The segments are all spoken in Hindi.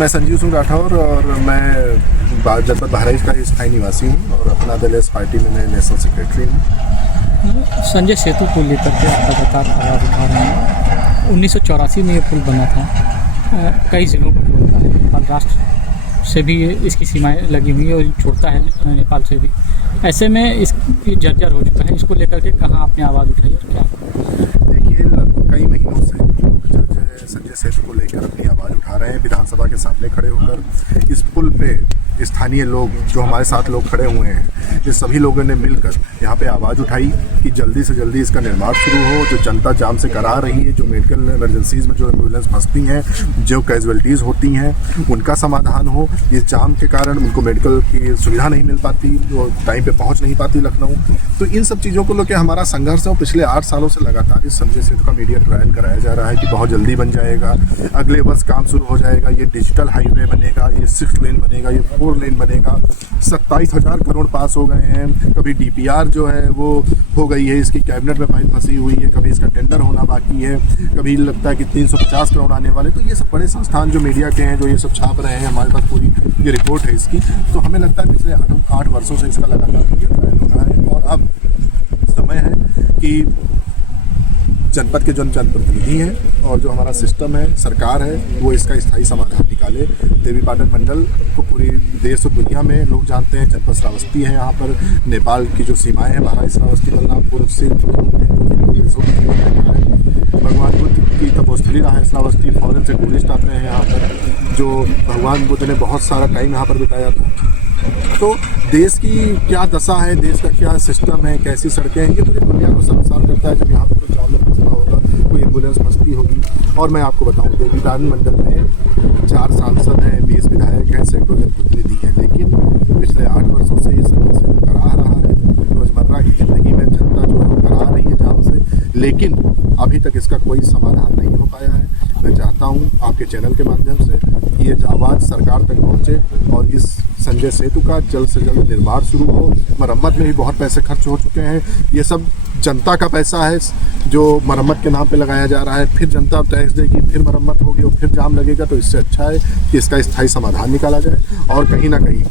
मैं संजीव सिंह राठौर और मैं जनपद बहराइच का स्थायी निवासी हूँ और अपना दल इस पार्टी में मैं नेशनल सेक्रेटरी हूँ। संजय सेतु को लेकर के आप लगातार आवाज़ उठा रहे हैं। 1984 में ये पुल बना था, कई जिलों को जोड़ता है, नेपाल राष्ट्र से भी इसकी सीमाएं लगी हुई है और छोड़ता है नेपाल से भी। ऐसे में इस जर्जर हो चुका है, इसको लेकर के कहाँ आपने आवाज़ उठाई और क्या? देखिए, कई महीनों से संजय सेतु को लेकर अपनी आवाज़ उठा रहे हैं। विधानसभा के सामने खड़े होकर इस पुल पे स्थानीय लोग जो हमारे साथ लोग खड़े हुए हैं, ये सभी लोगों ने मिलकर यहाँ पे आवाज़ उठाई कि जल्दी से जल्दी इसका निर्माण शुरू हो। जो जनता जाम से करा रही है, जो मेडिकल इमरजेंसीज में जो एम्बुलेंस फंसती हैं, जो कैजुअलिटीज़ होती हैं, उनका समाधान हो। इस जाम के कारण उनको मेडिकल की सुविधा नहीं मिल पाती, वो टाइम पे पहुँच नहीं पाती लखनऊ। तो इन सब चीज़ों को लेकर हमारा संघर्ष है। पिछले 8 सालों से लगातार इस संजय सेतु का मीडिया ट्रायल कराया जा रहा है कि बहुत जल्दी बन जाएगा, अगले वर्ष काम शुरू हो जाएगा, ये डिजिटल हाईवे बनेगा, ये 6 लेन बनेगा, ये 4 लेन बनेगा। 27,000 करोड़ पास हो गए हैं। कभी DPR जो है वो हो गई है, इसकी कैबिनेट में फाइल फंसी हुई है, कभी इसका टेंडर होना बाकी है, कभी लगता है कि 350 करोड़ आने वाले। तो ये सब बड़े संस्थान जो मीडिया के हैं, जो ये सब छाप रहे हैं, हमारे पास पूरी ये रिपोर्ट है इसकी। तो हमें लगता है पिछले 8 वर्षों से इसका लगातार मीडिया ट्रायल हो रहा है और अब समय है कि जनपद के जो जनप्रतिनिधि हैं और जो हमारा सिस्टम है, सरकार है, वो इसका स्थायी समाधान निकाले। देवीपाटन मंडल को पूरी देश और दुनिया में लोग जानते हैं। जनपद श्रावस्ती है, यहाँ पर नेपाल की जो सीमाएं हैं, बहराइच श्रावस्ती बलरामपुर से भगवान बुद्ध की तपोस्थली रहा है श्रावस्ती। फॉरेन से टूरिस्ट आते हैं यहाँ पर, जो भगवान बुद्ध ने बहुत सारा टाइम यहाँ पर बिताया था। तो देश की क्या दशा है, देश का क्या सिस्टम है, कैसी सड़कें हैं, ये पूरी दुनिया को शर्मसार करता है। जब यहाँ पर कोई जाम में फंसना होगा, कोई एम्बुलेंस फंसती होगी। और मैं आपको बताऊँ, देवीपाटन मंडल में 4 सांसद हैं, 20 विधायक हैं, सैकड़ों जनप्रतिनिधि हैं, लेकिन पिछले 8 वर्षों से ये संजय सेतु करा रहा है। रोजमर्रा की ज़िंदगी में जनता जो है वो करा रही है जाम से, लेकिन अभी तक इसका कोई समाधान नहीं हो पाया है। मैं चाहता हूँ आपके चैनल के माध्यम से कि ये आवाज़ सरकार तक पहुँचे और इस संजय सेतु का जल्द से जल्द निर्माण शुरू हो। मरम्मत में भी बहुत पैसे खर्च हो चुके हैं। ये सब जनता का पैसा है जो मरम्मत के नाम पे लगाया जा रहा है। फिर जनता टैक्स देगी, फिर मरम्मत होगी और फिर जाम लगेगा। तो इससे अच्छा है कि इसका स्थायी समाधान निकाला जाए और कहीं ना कहीं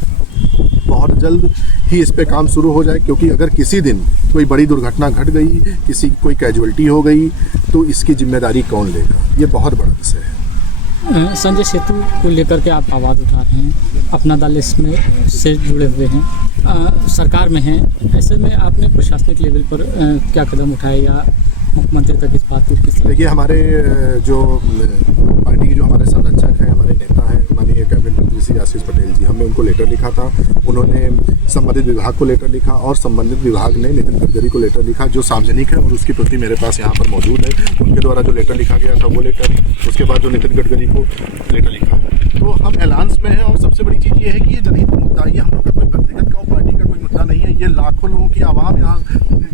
बहुत जल्द ही इस पे काम शुरू हो जाए, क्योंकि अगर किसी दिन कोई बड़ी दुर्घटना घट गई, किसी कोई कैजुअलिटी हो गई, तो इसकी जिम्मेदारी कौन लेगा? ये बहुत बड़ा विषय है। संजय सेतु को लेकर के आप आवाज़ उठा रहे हैं, अपना दल इसमें से जुड़े हुए हैं, सरकार में हैं। ऐसे में आपने प्रशासनिक लेवल पर क्या कदम उठाए या मुख्यमंत्री तक इस बात को? देखिए, हमारे जो पार्टी के जो हमारे संरक्षक हैं, हमारे नेता हैं, माननीय कैबिनेट मंत्री श्री आशीष पटेल जी, हमने उनको लेटर लिखा था। उन्होंने संबंधित विभाग को लेटर लिखा और संबंधित विभाग ने नितिन गडकरी को लेटर लिखा, जो सार्वजनिक है और उसकी प्रति मेरे पास यहाँ पर मौजूद है। उनके द्वारा जो लेटर लिखा गया था वो लेटर, उसके बाद जो नितिन गडकरी को लेटर लिखा है। तो हम एलांस में हैं और सबसे बड़ी चीज़ ये है कि ये जनहित मुद्दा, ये हम लोग का कोई व्यक्तिगत का पार्टी का कोई मुद्दा नहीं है। ये लाखों लोगों की आवाम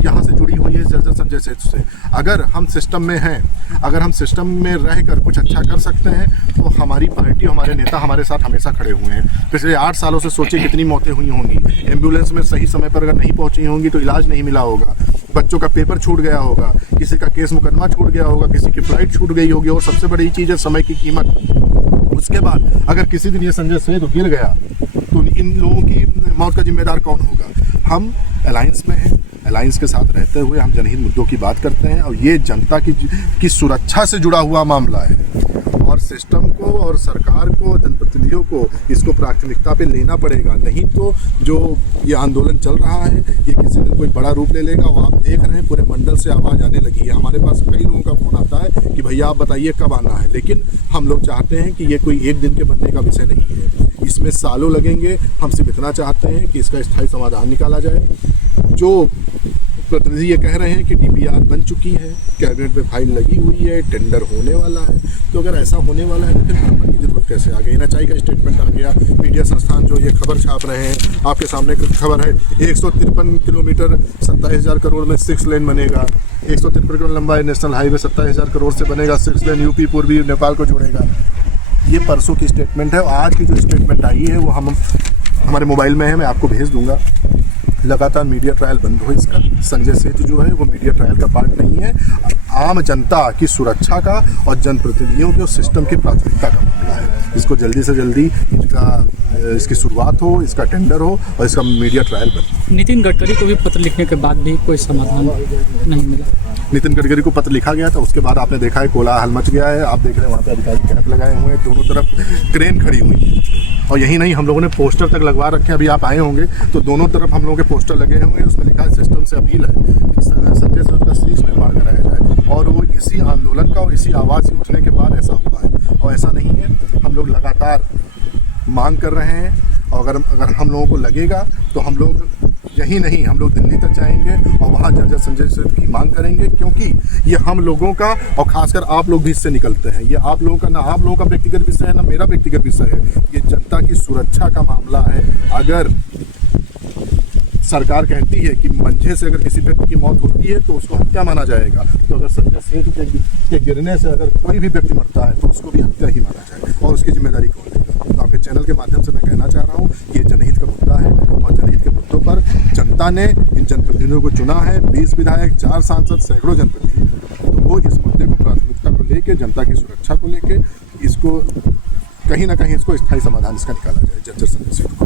यहाँ से जुड़ी हुई है जर्जर संजय सेतु से। अगर हम सिस्टम में हैं, अगर हम सिस्टम में रहकर कुछ अच्छा कर सकते हैं, तो हमारी पार्टी, हमारे नेता हमारे साथ हमेशा खड़े हुए हैं। पिछले 8 सालों से सोचिए कितनी मौतें हुई होंगी। एम्बुलेंस में सही समय पर अगर नहीं पहुंची होंगी तो इलाज नहीं मिला होगा, बच्चों का पेपर छूट गया होगा, किसी का केस मुकदमा छूट गया होगा, किसी की फ्लाइट छूट गई होगी। और सबसे बड़ी चीज़ है समय की कीमत। उसके बाद अगर किसी दिन ये संजय सेतु गिर गया तो इन लोगों की मौत का जिम्मेदार कौन होगा? हम अलायंस में हैं, अलायंस के साथ रहते हुए हम जनहित मुद्दों की बात करते हैं और ये जनता की सुरक्षा से जुड़ा हुआ मामला है और सिस्टम को और सरकार को, जनप्रतिनिधियों को इसको प्राथमिकता पे लेना पड़ेगा। नहीं तो जो ये आंदोलन चल रहा है, ये किसी दिन कोई बड़ा रूप ले लेगा। और आप देख रहे हैं पूरे मंडल से आवाज़ आने लगी है। हमारे पास कई लोगों का फ़ोन आता है कि भैया आप बताइए कब आना है, लेकिन हम लोग चाहते हैं कि ये कोई एक दिन के बनने का विषय नहीं है, इसमें सालों लगेंगे। हम सिर्फ इतना चाहते हैं कि इसका स्थायी समाधान निकाला जाए। जो प्रतिनिधि ये कह रहे हैं कि DPR बन चुकी है, कैबिनेट में फाइल लगी हुई है, टेंडर होने वाला है, तो अगर ऐसा होने वाला है तो फिर मरम्मत की जरूरत कैसे आ गई? NHAI का स्टेटमेंट आ गया, मीडिया संस्थान जो ये खबर छाप रहे हैं, आपके सामने खबर है 153 किलोमीटर 27,000 करोड़ में 6 लेन बनेगा। 153 किलोमीटर लंबा नेशनल हाईवे 27,000 करोड़ से बनेगा, 6 लेन यूपी पूर्वी नेपाल को जोड़ेगा। ये परसों की स्टेटमेंट है और आज की जो स्टेटमेंट आई है वो हम हमारे मोबाइल में है, मैं आपको भेज दूंगा। लगातार मीडिया ट्रायल बंद हो इसका। संजय सेठ जो है वो मीडिया ट्रायल का पार्ट नहीं है, आम जनता की सुरक्षा का और जनप्रतिनिधियों के सिस्टम की प्राथमिकता का मामला है। इसको जल्दी से जल्दी इसकी शुरुआत हो, इसका टेंडर हो और इसका मीडिया ट्रायल बंद। नितिन गडकरी को भी पत्र लिखने के बाद भी कोई समाधान नहीं मिला। नितिन गडकरी को पत्र लिखा गया था, उसके बाद आपने देखा है कोलाहल मच गया है। आप देख रहे हैं वहाँ पे अधिकारी कैंप लगाए हुए हैं, दोनों तरफ क्रेन खड़ी हुई है और यही नहीं, हम लोगों ने पोस्टर तक लगवा रखे हैं। अभी आप आए होंगे तो दोनों तरफ हम लोगों के पोस्टर लगे हुए हैं, उसमें लिखा है सिस्टम से अपील है कि संजय सेठ का शीर्ष निर्माण कराया जाए। और वो इसी आंदोलन का और इसी आवाज़ से उठने के बाद ऐसा हुआ है और ऐसा नहीं है। हम लोग लगातार मांग कर रहे हैं और अगर हम लोगों को लगेगा तो हम लोग यही नहीं, हम लोग दिल्ली तक जाएंगे और वहाँ जज संजय सेठ की मांग करेंगे, क्योंकि ये हम लोगों का और खासकर आप लोग भी इससे निकलते हैं। ये आप लोगों का, ना आप लोगों का व्यक्तिगत विषय है ना मेरा व्यक्तिगत विषय है, ये जनता की सुरक्षा का मामला है। अगर सरकार कहती है कि मंझे से अगर किसी व्यक्ति की मौत होती है तो उसको हत्या माना जाएगा, तो अगर संजय सेठ के गिरने से अगर कोई भी व्यक्ति मरता है तो उसको भी हत्या ही माना जाएगा और उसकी जिम्मेदारी कौन लेगा। तो आपके चैनल के माध्यम से मैं कहना चाह रहा हूँ कि ये जनहित का मुद्दा है और जनहित के मुद्दों पर जनता ने इन जनप्रतिनिधियों को चुना है। 20 विधायक, 4 सांसद, सैकड़ों जनप्रतिनिधि, तो वो इस मुद्दे को प्राथमिकता को लेके, जनता की सुरक्षा को लेके इसको कहीं ना कहीं इसको स्थायी समाधान इसका निकाला जाए। जज संजय सेठ को